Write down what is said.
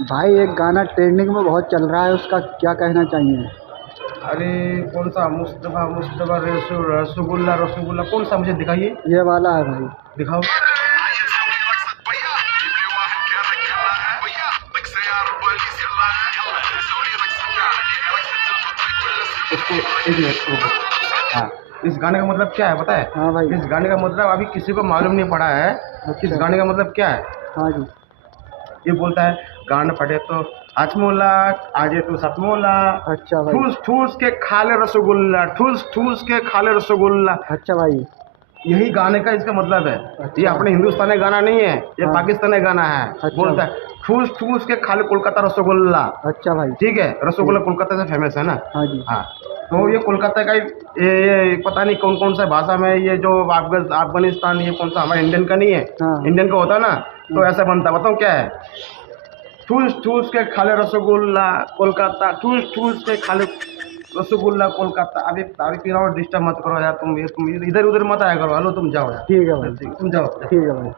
भाई एक गाना ट्रेंडिंग में बहुत चल रहा है, उसका क्या कहना चाहिए? अरे कौन सा मुस्तफा मुस्तफा रसगुल्ला रसगुल्ला कौन सा मुझे दिखाइए। ये वाला है भाई। दिखाओ। इसको एक मिनट रुको। हाँ, इस गाने का मतलब क्या है पता है? हाँ भाई। इस गाने का मतलब अभी किसी को मालूम नहीं पड़ा है। इस अच्छा। गाने का मतलब क्या है? हाँ जी। ये बोलता है, गांड फटे तो हाजमोला, आजे तू सतमोला, अच्छा भाई। ठूस ठूस के खा ले रसगुल्ला, ठूस ठूस के खा ले रसगुल्ला। अच्छा भाई। यही गाने का इसका मतलब है। ये अच्छा। अपने हिंदुस्तानी गाना नहीं है, ये हाँ। पाकिस्तानी गाना है। अच्छा। बोलता है, ठूस ठूस के खा ले कोलकाता रसगुल्ला। अच्छा भाई। ठीक है, रसगुल्ला ठीक। कोलकाता से फेमस है ना। हाँ जी। हाँ, तो ये कोलकाता का ये पता नहीं कौन कौन सा भाषा में, ये जो अफगानिस्तान, ये कौन सा हमारे इंडियन का नहीं है। हाँ। इंडियन का होता ना, तो हाँ। ऐसा बनता। बताओ क्या है? ठूस ठूस के खा ले रसगुल्ला कोलकाता, ठूस ठूस के खा ले रसगुल्ला कोलकाता। अभी दारू पी रहा हो, डिस्टर्ब मत करो यार। तुम इधर उधर मत आया करो। हेलो, तुम जाओ यार। ठीक है भाई। तुम जाओ। ठीक है भाई।